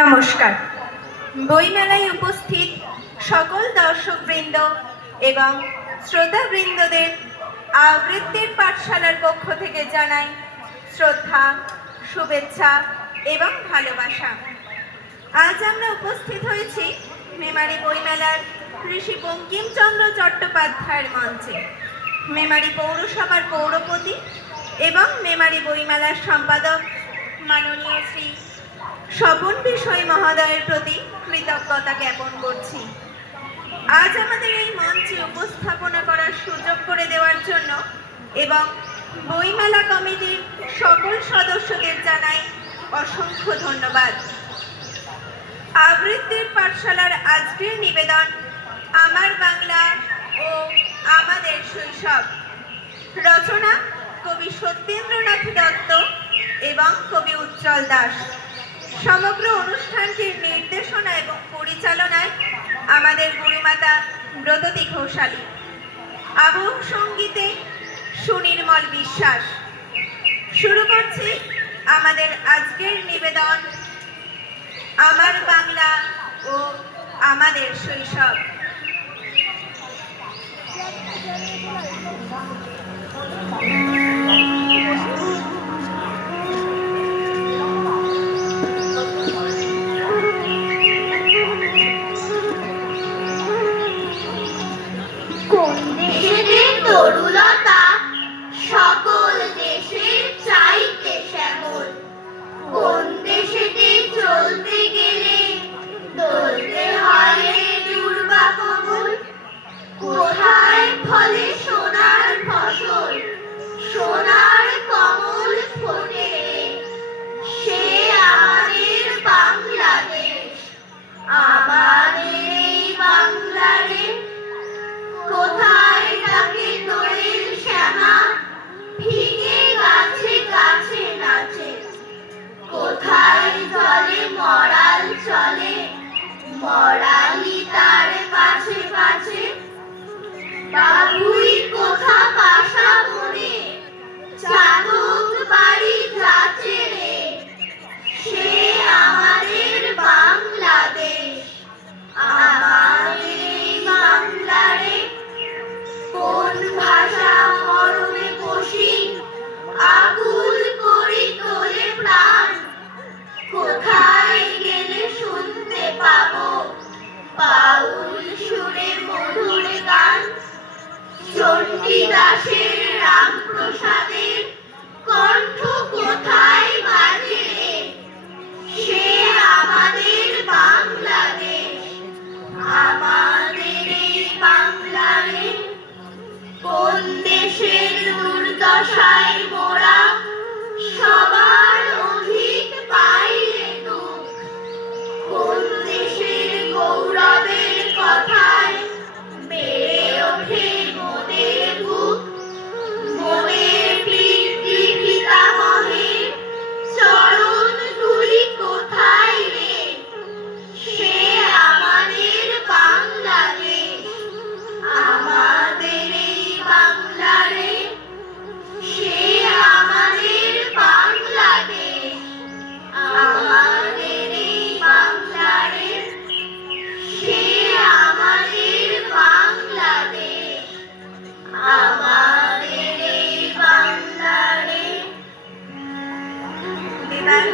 নমস্কার। বইমেলায় উপস্থিত সকল দর্শকবৃন্দ এবং শ্রোতাবৃন্দদের আবৃত্তির পাঠশালার পক্ষ থেকে জানাই শ্রদ্ধা, শুভেচ্ছা এবং ভালোবাসা। আজ আমরা উপস্থিত হয়েছি মেমারি বইমেলার ঋষি বঙ্কিমচন্দ্র চট্টোপাধ্যায়ের মঞ্চে। মেমারি পৌরসভার পৌরপতি এবং মেমারি বইমেলার সম্পাদক মাননীয় শ্রী স্বপন বিষয় মহোদয়ের প্রতি কৃতজ্ঞতা জ্ঞাপন করছি। আজ আমাদের এই মঞ্চে উপস্থাপনা করার সুযোগ করে দেওয়ার জন্য এবং বইমেলা কমিটির সকল সদস্যদের জানাই অসংখ্য ধন্যবাদ। আবৃত্তির পাঠশালার আজকের নিবেদন আমার বাংলা ও আমাদের শৈশব। রচনা কবি সত্যেন্দ্রনাথ দত্ত এবং কবি উজ্জ্বল দাস। সমগ্র অনুষ্ঠানটির নির্দেশনা এবং পরিচালনায় আমাদের গুরুমাতা ব্রততী ঘোষালী। আবহ সঙ্গীতে সুনির্মল বিশ্বাস। শুরু করছি আমাদের আজকের নিবেদন আমার বাংলা ও আমাদের শৈশব। তরুলতা সকল দেশের চাইতে শ্যামল, কোন দেশেতে চলতে গেলে দলতে হয় দুর্বা কমল, কোথায় ফলে সোনার ফসল, সোনার কমল ফোটে, সে আমাদের বাংলাদেশ, আমাদের এই বাংলারে। কোথায় থাকে দোয়েল শ্যামা, ফিঙে গাছে গাছে নাচে, কোথায় জলে মরাল চলে, মরালি তার পাছে পাছে, বাবুই কোথা বাসা বনে, চাতক বাড়ি যাচ্ছে রে, সে আমাদের বাংলাদেশ, আমাদের এই বাংলারে। কোন ভাষা মরমে বসি, আকুল করি তোলে প্রাণ, কোথায় গেলে শুনতে পাবো বাউল সুরে মধুর গান, চণ্ডীদাসের রামপ্রসাদের কণ্ঠ কোথায় বাজে, সে আমাদের বাংলাদেশ, আমাদের এই বাংলারে। কোন দেশের দুর্দশায় মোরা সবার অধিক পাইলে দুঃখ, কোন দেশের গৌরবের কথায় বেড়ে ওঠে মোদের বুক, মোদের পিতামহের চরণ ধুলি কোথায় রে, সে আমাদের বাংলাদেশ, আমাদের এই বাংলারে, সে আমাদের বাংলাদেশ, আমাদের এই বাংলারে, সে আমাদের বাংলাদেশ, আমাদের এই বাংলারে। বিদায়।